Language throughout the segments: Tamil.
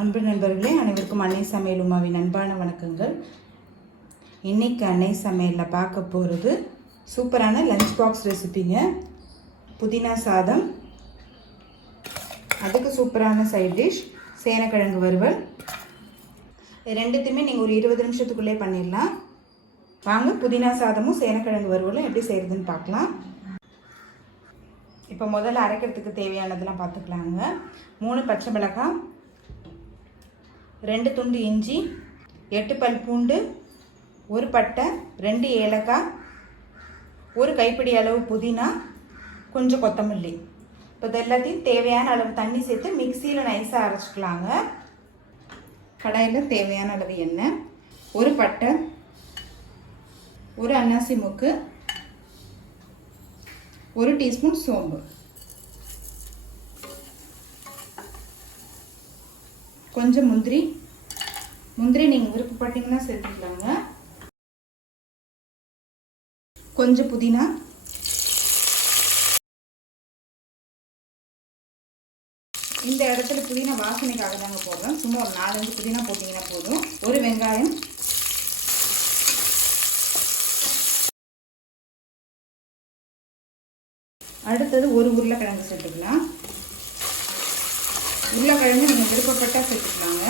அன்பு நண்பர்களே, அனைவருக்கும் அன்னை சமையல் உமாவின் அன்பான வணக்கங்கள். இன்றைக்கி அன்னை சமையலில் பார்க்க போகிறது சூப்பரான லஞ்ச் பாக்ஸ் ரெசிபிங்க. புதினா சாதம், அதுக்கு சூப்பரான சைட் டிஷ் சேனக்கிழங்கு வறுவல். ரெண்டுத்தையுமே நீங்கள் ஒரு 20 நிமிஷத்துக்குள்ளே பண்ணிடலாம். வாங்க புதினா சாதமும் சேனக்கிழங்கு வறுவலும் எப்படி செய்கிறதுன்னு பார்க்கலாம். இப்போ முதல்ல அரைக்கிறதுக்கு தேவையானதெல்லாம் பார்த்துக்கலாங்க. 3 பச்சை மிளகாய், 2 துண்டு இஞ்சி, 8 பல் பூண்டு, 1 பட்டை, 2 ஏலக்காய், 1 கைப்பிடி அளவு புதினா, கொஞ்சம் கொத்தமல்லி. இப்போ இது எல்லாத்தையும் தேவையான அளவு தண்ணி சேர்த்து மிக்சியில் நைஸாக அரைச்சிக்கலாங்க. கடாயில் தேவையான அளவு எண்ணெய், 1 பட்டை, 1 அன்னாசி மூக்கு, 1 டீஸ்பூன் சோம்பு, கொஞ்சம் முந்திரி நீங்கள் விருப்பப்பட்டீங்கன்னா சேர்த்துக்கலாங்க. கொஞ்சம் புதினா, இந்த இடத்துல புதினா வாசனைக்காக தாங்க போடுறோம். சும்மா ஒரு 4-5 புதினா போட்டிங்கன்னா போதும். 1 வெங்காயம், அடுத்தது 1 உருளைக்கிழங்கு சேர்த்துக்கலாம். உருளைக்கிழங்கு நீங்கள் விருப்பப்பட்டால் சேர்த்துக்கலாங்க.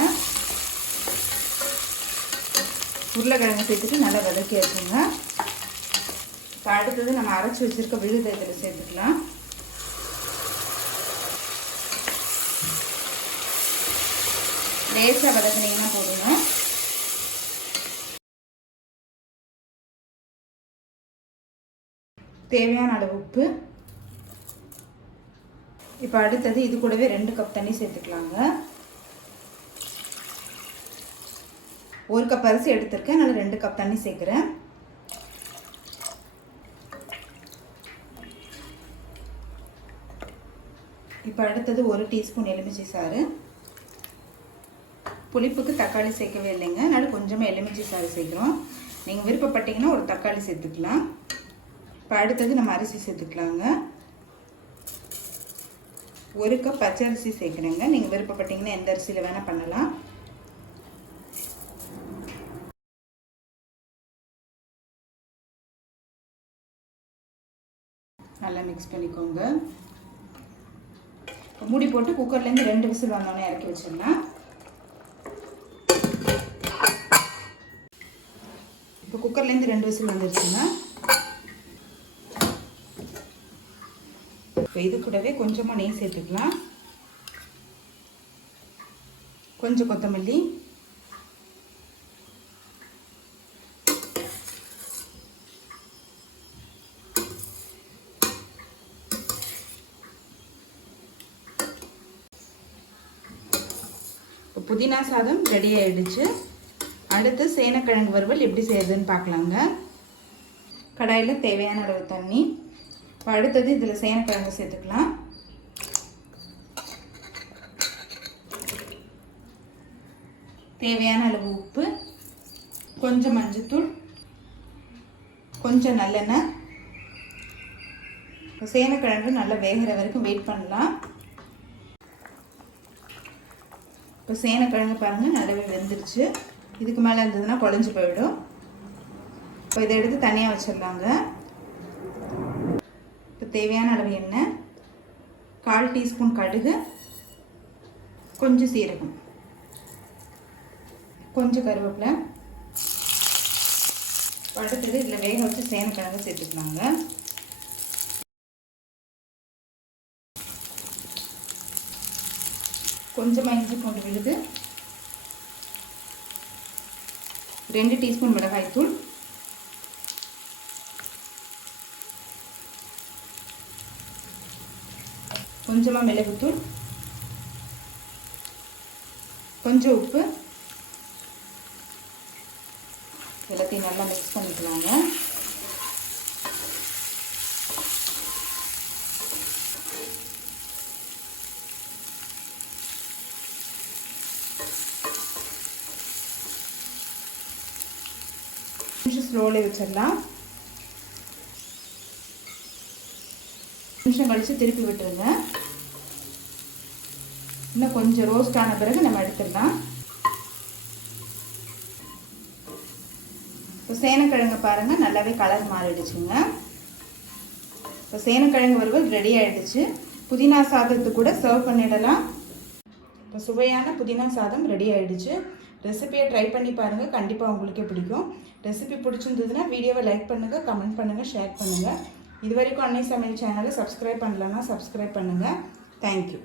உருளைக்கிழங்கு சேர்த்துட்டு நல்லா வதக்கி வச்சுங்க. இப்போ அடுத்தது நம்ம அரைச்சி வச்சுருக்க விழுதை இதில் சேர்த்துக்கலாம். லேசாக வதக்குனீங்கன்னா போதுங்க. தேவையான அளவு உப்பு. இப்போ அடுத்தது இது கூடவே 2 கப் தண்ணி சேர்த்துக்கலாங்க. 1 கப் அரிசி எடுத்திருக்கேன், அதனால் 2 கப் தண்ணி சேர்க்குறேன். இப்போ அடுத்தது 1 டீஸ்பூன் எலுமிச்சை சாறு. புளிப்புக்கு தக்காளி சேர்க்கவே இல்லைங்க, அதனால் கொஞ்சமாக எலுமிச்சை சாறு சேர்க்குறோம். நீங்கள் விருப்பப்பட்டீங்கன்னா ஒரு தக்காளி சேர்த்துக்கலாம். இப்போ அடுத்தது நம்ம அரிசி சேர்த்துக்கலாங்க. 1 கப் பச்சை அரிசி சேர்க்குறேங்க. நீங்கள் விருப்பப்பட்டீங்கன்னா எந்த அரிசியில் வேணால் பண்ணலாம். நல்லா மிக்ஸ் பண்ணிக்கோங்க. மூடி போட்டு குக்கர்லேருந்து 2 விசில் வந்தோடனே இறக்கி வச்சிடலாம். இப்போ குக்கர்லேருந்து 2 விசில் வந்துருச்சுங்க. இப்போ இது கூடவே கொஞ்சமாக நெய் சேர்த்துக்கலாம். கொஞ்சம் கொத்தமல்லி, புதினா சாதம் ரெடி ஆயிடுச்சு. அடுத்து சேனக்கிழங்கு வறுவல் எப்படி செய்யறதுன்னு பார்க்கலாங்க. கடாயில் தேவையான அளவு தண்ணி. இப்போ அடுத்தது இதில் சேனக்கிழங்கு சேர்த்துக்கலாம். தேவையான அளவு உப்பு, கொஞ்சம் மஞ்சத்தூள், கொஞ்சம் நல்லெண்ணெய். இப்போ சேனக்கிழங்கு நல்லா வேகிற வரைக்கும் வெயிட் பண்ணலாம். இப்போ சேனக்கிழங்கு பாருங்கள் நல்லாவே வெந்துருச்சு. இதுக்கு மேலே இருந்ததுன்னா குழஞ்சி போயிடும். இப்போ இதை எடுத்து தனியாக வச்சிடலாங்க. இப்போ தேவையான அளவு எண்ணெய், 1/4 டீஸ்பூன் கடுகு, கொஞ்சம் சீரகம், கொஞ்சம் கருவேப்பிலை. அடுத்தது இதில் வேக வச்சு சேனக்கிழங்கு சேர்த்துக்கலாங்க. கொஞ்சமாக இஞ்சி பூண்டு விழுது, 2 டீஸ்பூன் மிளகாய்த்தூள், கொஞ்சமாக மிளகுத்தூள், கொஞ்சம் உப்பு. எல்லாத்தையும் நல்லா மிக்ஸ் பண்ணிக்கலாங்க. கொஞ்சம் ஸ்லோவில் வச்சிடலாம். நிமிஷம் கழித்து திருப்பி விட்டுருங்க. இன்னும் கொஞ்சம் ரோஸ்ட் ஆன பிறகு நம்ம எடுத்துடலாம். இப்போ சேனக்கிழங்கு பாருங்கள் நல்லாவே கலர் மாறிடுச்சுங்க. இப்போ சேனக்கிழங்கு வறுவல் ரெடி ஆகிடுச்சு. புதினா சாதத்துக்கு கூட சர்வ் பண்ணிடலாம். இப்போ சுவையான புதினா சாதம் ரெடி ஆகிடுச்சு. ரெசிபியை ட்ரை பண்ணி பாருங்கள், கண்டிப்பாக உங்களுக்கே பிடிக்கும். ரெசிபி பிடிச்சிருந்ததுன்னா வீடியோவை லைக் பண்ணுங்கள், கமெண்ட் பண்ணுங்கள், ஷேர் பண்ணுங்கள். இது வரைக்கும் அன்னை சமையல் சேனலை சப்ஸ்கிரைப் பண்ணலன்னா சப்ஸ்கிரைப் பண்ணுங்கள். தேங்க்யூ.